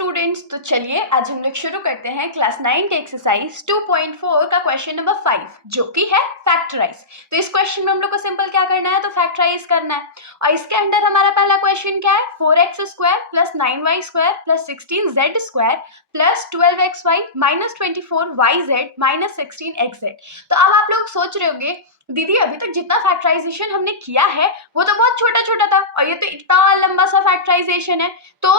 Students, तो चलिए आज हम लोग शुरू करते हैं क्लास 9 के एक्सरसाइज 2.4 का क्वेश्चन नंबर 5 जो कि है फैक्टराइज। तो इस क्वेश्चन में हम लोग को सिंपल क्या करना है, तो फैक्टराइज करना है। और इसके अंदर हमारा पहला क्वेश्चन क्या है, 4x square plus 9y square plus 16z square plus 12xy minus 24yz minus 16xz। तो अब आप लोग सोच रहे होंगे दीदी अभी तक जितना फैक्टराइजेशन हमने किया है वो तो बहुत छोटा छोटा था और ये तो इतना लंबा सा फैक्टराइजेशन है। तो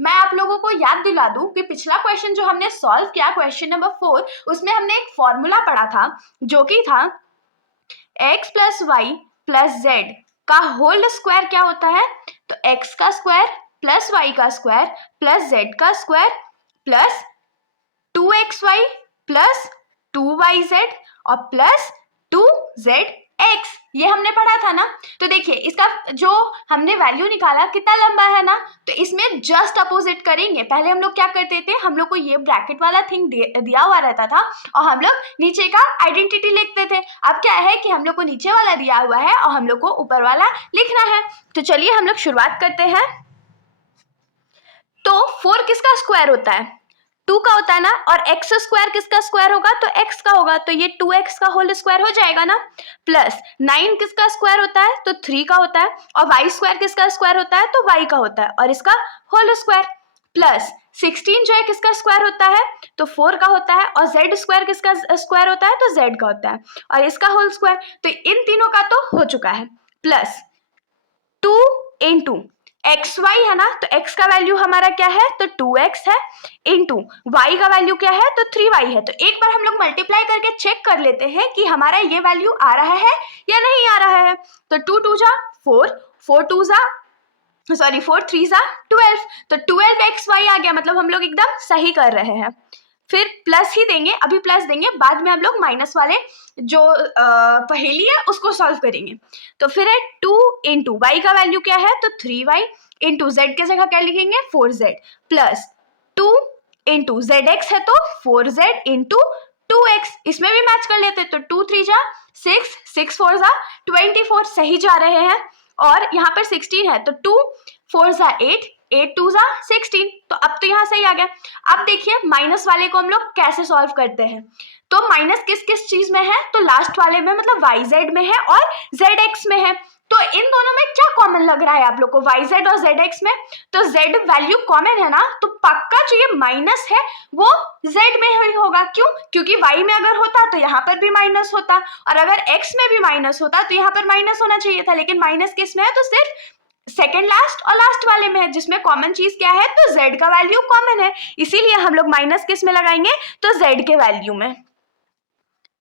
मैं आप लोगों को याद दिला दूं कि पिछला क्वेश्चन जो हमने सॉल्व किया क्वेश्चन नंबर 4, उसमें हमने एक फॉर्मूला पढ़ा था जो कि था x plus Y plus Z का होल स्क्वायर क्या होता है, तो x का स्क्वायर प्लस वाई का स्क्वायर प्लस जेड का square plus 2xy plus 2yz और प्लस 2zx, ये हमने पढ़ा था ना। तो देखिए इसका जो हमने वैल्यू निकाला कितना लंबा है ना, तो इसमें जस्ट अपोजिट करेंगे। पहले हम लोग क्या करते थे, हम लोग को ये ब्रैकेट वाला थिंग दिया हुआ रहता था और हम लोग नीचे का आइडेंटिटी लिखते थे। अब क्या है कि हम लोग को नीचे वाला दिया हुआ है और हम लोग को ऊपर वाला लिखना है। तो चलिए हम लोग शुरुआत करते हैं। तो 4 किसका स्क्वायर होता है, 2 का होता है ना, और x स्क्वायर किसका स्क्वायर होगा, तो x का होगा, तो ये 2x का होल स्क्वायर हो जाएगा ना। प्लस 9 किसका स्क्वायर होता है, तो 3 का होता है, और y स्क्वायर किसका स्क्वायर होता है, तो y का होता है और इसका होल स्क्वायर। प्लस 16 जो है किसका स्क्वायर होता है, तो 4 का होता है, और z स्क्वायर किसका स्क्वायर होता है, तो z का होता है और इसका होल स्क्वायर। तो इन तीनों का तो हो चुका है। प्लस 2 इंटू एक्स वाई है ना, तो x का वैल्यू हमारा क्या है, तो 2x है, इंटू y का वैल्यू क्या है, तो 3y है। तो एक बार हम लोग मल्टीप्लाई करके चेक कर लेते हैं कि हमारा ये वैल्यू आ रहा है या नहीं आ रहा है। तो 2 2 जा 4, 4 2 जा 4 3 जा 12, तो 12xy आ गया, मतलब हम लोग एकदम सही कर रहे हैं। फिर प्लस ही देंगे, अभी प्लस देंगे, बाद में हम लोग माइनस वाले जो पहेली है उसको सॉल्व करेंगे। तो फिर है 2 इंटू वाई का वैल्यू क्या है, तो 3y इंटू जेड के जगह क्या लिखेंगे, 4z plus 2 into Z x है तो 4z इंटू 2x, इसमें भी मैच कर लेते। तो 2 3 जा 6, 6 4 जा 24, सही जा रहे हैं। और यहाँ पर 16 है तो 2 4 जा 8, 8 2 जा 16, तो अब तो यहाँ सही आ गया। अब देखिए माइनस वाले को हम लोग कैसे सॉल्व करते हैं। तो माइनस किस किस चीज में है, तो लास्ट वाले में मतलब yz में है और zx में है। तो इन दोनों में क्या कॉमन लग रहा है आप लोग को, yz और zx में, तो z वैल्यू कॉमन है ना, तो पक्का जो ये माइनस है वो z में ही होगा। क्यों, क्योंकि y में अगर होता तो यहाँ पर भी माइनस होता, और अगर x में भी माइनस होता तो यहाँ पर माइनस होना चाहिए था, लेकिन माइनस किस में है, तो सिर्फ सेकेंड लास्ट और लास्ट वाले में है, जिसमें कॉमन चीज क्या है, तो z का वैल्यू कॉमन है, इसीलिए हम लोग माइनस किस में लगाएंगे, तो z के वैल्यू में।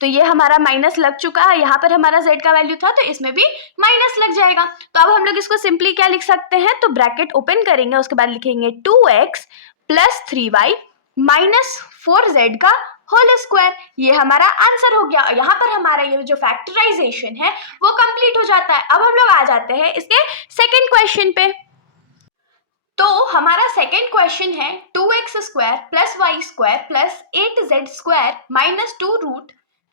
तो ये हमारा माइनस लग चुका है, यहाँ पर हमारा z का वैल्यू था तो इसमें भी माइनस लग जाएगा। तो अब हम लोग इसको सिंपली क्या लिख सकते हैं, तो ब्रैकेट ओपन करेंगे, उसके बाद लिखेंगे 2x plus 3y minus 4z का होल स्क्वायर। ये हमारा आंसर हो गया। यहाँ पर हमारा ये जो फैक्टराइजेशन है वो कंप्लीट हो जाता है। अब हम लोग आ जाते हैं इसके सेकेंड क्वेश्चन पे। तो हमारा सेकेंड क्वेश्चन है 2x square plus Y square plus 8z square minus 2 root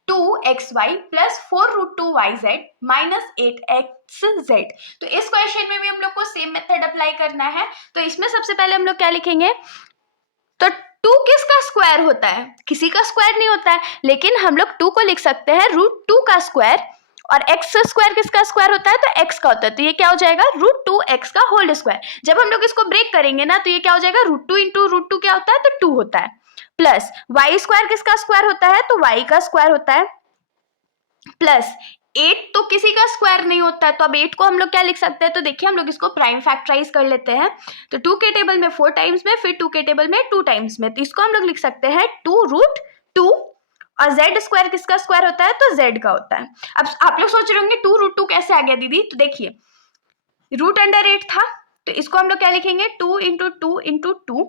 2xy plus 4 root 2yz minus 8xz। तो इस क्वेश्चन में भी हम लोग को सेम मेथड अप्लाई करना है। तो इसमें सबसे पहले हम लोग क्या लिखेंगे, तो 2 किसका स्क्वायर होता है, किसी का स्क्वायर नहीं होता है, लेकिन हम लोग 2 को लिख सकते हैं रूट 2 का स्क्वायर, और x स्क्वायर किसका स्क्वायर होता है, तो x का होता है, तो ये क्या हो जाएगा, रूट 2x का होल स्क्वायर। जब हम लोग इसको ब्रेक करेंगे ना तो ये क्या हो जाएगा, रूट 2 इंटू रूट 2 क्या होता है, तो 2 होता है। प्लस y स्क्वायर किसका स्क्वायर होता है, तो y का स्क्वायर होता है, प्लस 8 तो किसी का स्क्वायर नहीं होता है, तो अब 8 को हम लोग क्या लिख सकते हैं, तो देखिए हम लोग इसको प्राइम फैक्टराइज कर लेते हैं। तो 2 के टेबल में 4 टाइम्स में, फिर 2 के टेबल में 2 टाइम्स में, तो इसको हम लोग लिख सकते हैं 2 रूट 2, और z स्क्वायर किसका स्क्वायर होता है, तो z का होता है। अब आप लोग सोच रहे होंगे 2 रूट 2 कैसे आ गया दीदी, तो देखिए रूट अंडर 8 था, तो इसको हम लोग क्या लिखेंगे, 2 इंटू 2 इंटू 2,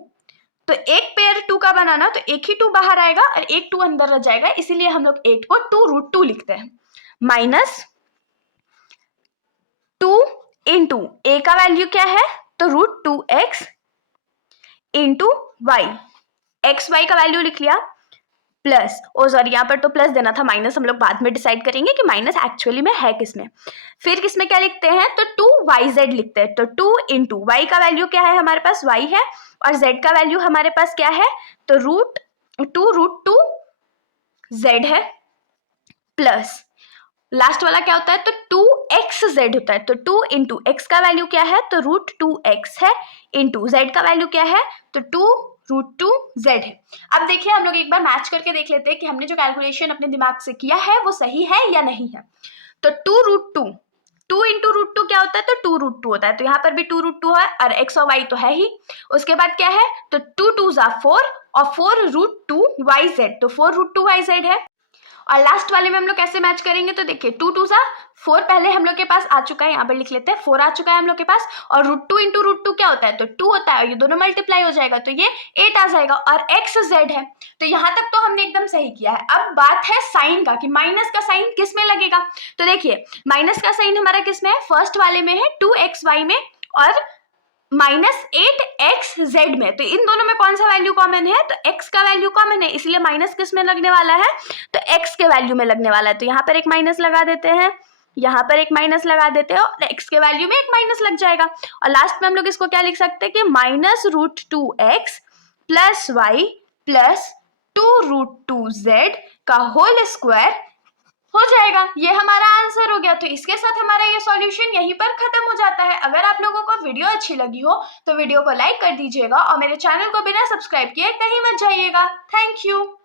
तो एक पेयर 2 का बनाना, तो एक ही 2 बाहर आएगा और एक 2 अंदर रह जाएगा, इसीलिए हम लोग 8 को 2 रूट 2 लिखते हैं, माइनस 2 इंटू a का वैल्यू क्या है, तो root 2x into Y, X Y का वैल्यू लिख लिया, प्लस, ओ सॉरी यहाँ पर तो प्लस देना था, माइनस हम लोग बाद में डिसाइड करेंगे कि माइनस एक्चुअली में है किसमें। फिर किसमें क्या लिखते हैं, तो 2yz लिखते हैं। तो 2 इंटू वाई का वैल्यू क्या है हमारे पास, y है, और z का वैल्यू हमारे पास क्या है, तो √2 z है, प्लस लास्ट वाला क्या होता है, तो 2xz होता है। तो 2 इंटू एक्स का वैल्यू क्या है, तो √2x है, इंटू z का वैल्यू क्या है, तो 2√2z है। अब देखिए हम लोग एक बार मैच करके देख लेते हैं कि हमने जो कैलकुलेशन अपने दिमाग से किया है वो सही है या नहीं है। तो 2 इंटू √2 क्या होता है, तो 2√2 होता है। तो यहाँ पर भी 2√2 है और x और y तो है ही। उसके बाद क्या है, तो 2 2 4 और 4√2yz, तो 4√2yz है। और लास्ट वाले में हम लोग कैसे मैच करेंगे, तो देखिए 2 2 4 पहले हम लोग के पास आ चुका है, यहाँ पर लिख लेते हैं 4 आ चुका है हम लोग के पास, और √2 इंटू √2 क्या होता है, तो 2 होता है, और ये दोनों मल्टीप्लाई हो जाएगा तो ये 8 आ जाएगा, और x z है। तो यहाँ तक तो हमने एकदम सही किया है। अब बात है साइन का, कि माइनस का साइन किस में लगेगा। तो देखिए माइनस का साइन हमारा किस में है, फर्स्ट वाले में है 2xy में, और -8xz में। तो इन दोनों में कौन सा वैल्यू कॉमन है, तो x का वैल्यू कॉमन है, इसलिए माइनस किस में लगने वाला है, तो x के वैल्यू में लगने वाला है। तो यहाँ पर एक माइनस लगा देते हैं, यहाँ पर एक माइनस लगा देते हैं, और x के वैल्यू में एक माइनस लग जाएगा। और लास्ट में हम लोग इसको क्या लिख सकते हैं कि -√2x plus y plus 2√2z का होल स्क्वायर हो जाएगा। ये हमारा आंसर हो गया। तो इसके साथ हमारा ये सॉल्यूशन यहीं पर खत्म हो जाता है। अगर आप लोगों को वीडियो अच्छी लगी हो तो वीडियो को लाइक कर दीजिएगा, और मेरे चैनल को बिना सब्सक्राइब किए कहीं मत जाइएगा। Thank you.